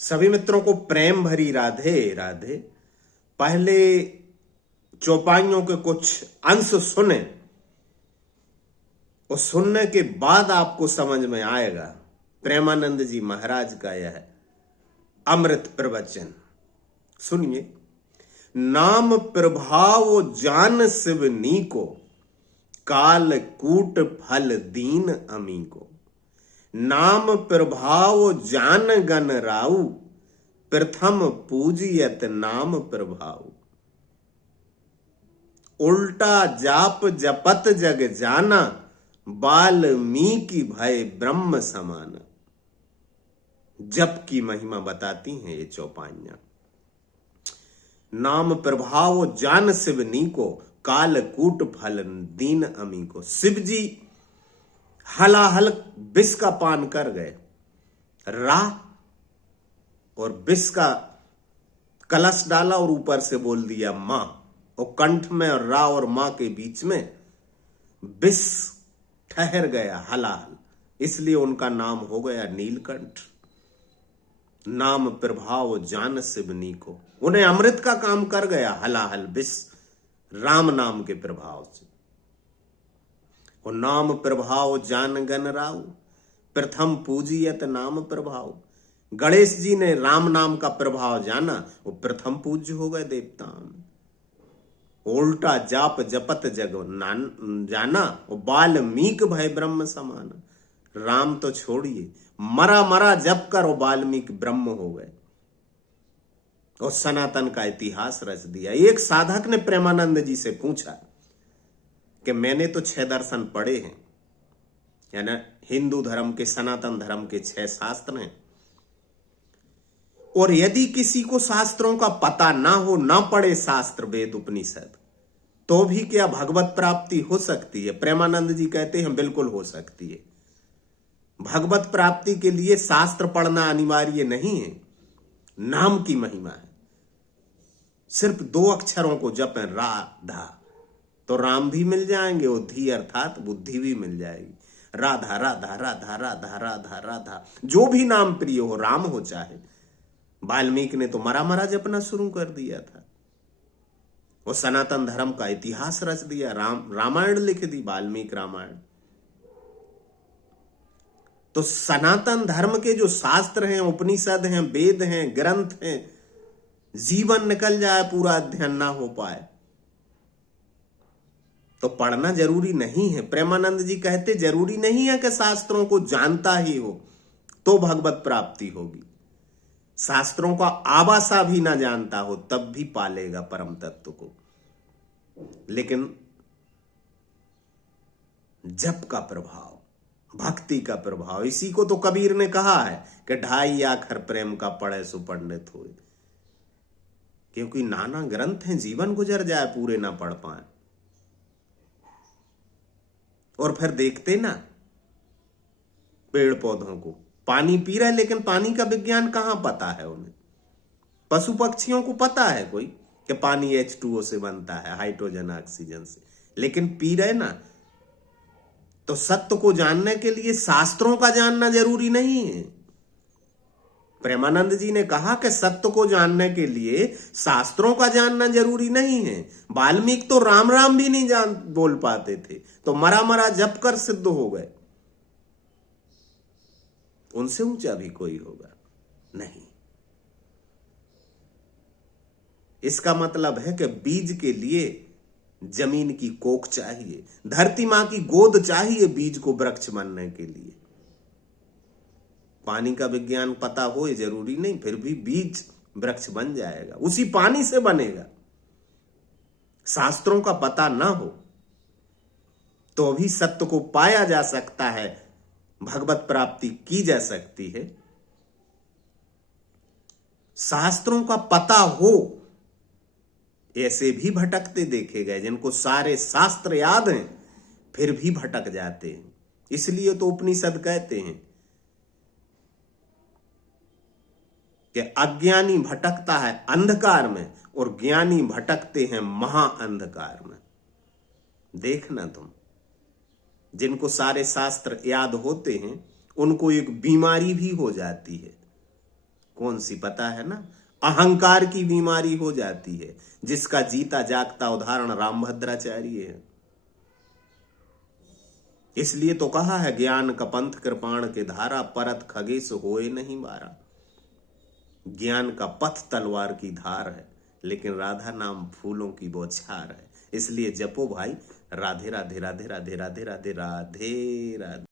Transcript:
सभी मित्रों को प्रेम भरी राधे राधे। पहले चौपाइयों के कुछ अंश सुने और सुनने के बाद आपको समझ में आएगा प्रेमानंद जी महाराज का यह अमृत प्रवचन। सुनिए। नाम प्रभाव जान शिवनी को, काल कूट फल दीन अमी को। नाम प्रभाव जान गन राउ, प्रथम पूजियत नाम प्रभाव। उल्टा जाप जपत जग जाना, वाल्मीकि भय ब्रह्म समान। जप की महिमा बताती हैं ये चौपाइयां। नाम प्रभाव जान शिवनी को, काल कूट फल दीन अमी को। शिव जी हलाहल विष का पान कर गए। रा और विष का कलश डाला और ऊपर से बोल दिया मां, और कंठ में और रा और मां के बीच में विष ठहर गया हलाहल, इसलिए उनका नाम हो गया नीलकंठ। नाम प्रभाव जान शिवनी को, उन्हें अमृत का काम कर गया हलाहल विष राम नाम के प्रभाव से। और नाम प्रभाव जान गन राव, प्रथम पूजियत नाम प्रभाव। गणेश जी ने राम नाम का प्रभाव जाना, वो प्रथम पूज्य हो गए देवता में। उल्टा जाप जपत जग जाना, और वाल्मीकि भय ब्रह्म समान। राम तो छोड़िए, मरा मरा जप कर वो वाल्मीकि ब्रह्म हो गए और सनातन का इतिहास रच दिया। एक साधक ने प्रेमानंद जी से पूछा कि मैंने तो 6 दर्शन पढ़े हैं, यानी हिंदू धर्म के, सनातन धर्म के 6 शास्त्र हैं, और यदि किसी को शास्त्रों का पता ना हो, ना पढ़े शास्त्र वेद उपनिषद, तो भी क्या भगवत प्राप्ति हो सकती है? प्रेमानंद जी कहते हैं बिल्कुल हो सकती है। भगवत प्राप्ति के लिए शास्त्र पढ़ना अनिवार्य नहीं है, नाम की महिमा है। सिर्फ 2 अक्षरों को जपें, राधा, तो राम भी मिल जाएंगे, और धी अर्थात बुद्धि भी मिल जाएगी। राधा राधा राधा राधा राधा राधा, जो भी नाम प्रिय हो, राम हो चाहे। वाल्मीकि ने तो मरा मरा जपना शुरू कर दिया था, वो सनातन धर्म का इतिहास रच दिया। रामायण लिख दी, वाल्मीकि रामायण। तो सनातन धर्म के जो शास्त्र हैं, उपनिषद हैं, वेद हैं, ग्रंथ हैं, जीवन निकल जाए पूरा अध्ययन ना हो पाए तो पढ़ना जरूरी नहीं है। प्रेमानंद जी कहते जरूरी नहीं है कि शास्त्रों को जानता ही हो तो भगवत प्राप्ति होगी। शास्त्रों का आवासा भी ना जानता हो तब भी पालेगा परम तत्व को। लेकिन जप का प्रभाव, भक्ति का प्रभाव, इसी को तो कबीर ने कहा है कि 2.5 आखर प्रेम का पढ़े सो पंडित होए। क्योंकि नाना ग्रंथ हैं, जीवन गुजर जाए पूरे ना पढ़ पाए। और फिर देखते ना पेड़ पौधों को, पानी पी रहे लेकिन पानी का विज्ञान कहां पता है उन्हें। पशु पक्षियों को पता है कोई कि पानी H2O से बनता है, हाइड्रोजन ऑक्सीजन से, लेकिन पी रहे ना। तो सत्य को जानने के लिए शास्त्रों का जानना जरूरी नहीं है। प्रेमानंद जी ने कहा कि सत्य को जानने के लिए शास्त्रों का जानना जरूरी नहीं है। वाल्मीकि तो राम राम भी नहीं बोल पाते थे, तो मरा मरा जप कर सिद्ध हो गए। उनसे ऊंचा भी कोई होगा नहीं। इसका मतलब है कि बीज के लिए जमीन की कोख चाहिए, धरती मां की गोद चाहिए बीज को वृक्ष बनने के लिए। पानी का विज्ञान पता हो ये जरूरी नहीं, फिर भी बीज वृक्ष बन जाएगा, उसी पानी से बनेगा। शास्त्रों का पता ना हो तो भी सत्य को पाया जा सकता है, भगवत प्राप्ति की जा सकती है। शास्त्रों का पता हो, ऐसे भी भटकते देखे गए जिनको सारे शास्त्र याद हैं फिर भी भटक जाते हैं। इसलिए तो उपनिषद कहते हैं कि अज्ञानी भटकता है अंधकार में और ज्ञानी भटकते हैं महाअंधकार में। देखना तुम, जिनको सारे शास्त्र याद होते हैं उनको एक बीमारी भी हो जाती है। कौन सी पता है ना? अहंकार की बीमारी हो जाती है, जिसका जीता जागता उदाहरण रामभद्राचार्य है। इसलिए तो कहा है, ज्ञान का पंथ कृपाण के धारा, परत खगेश होए नहीं बारा। ज्ञान का पथ तलवार की धार है, लेकिन राधा नाम फूलों की बौछार है। इसलिए जपो भाई, राधे राधे राधे राधे राधे राधे राधे राधे।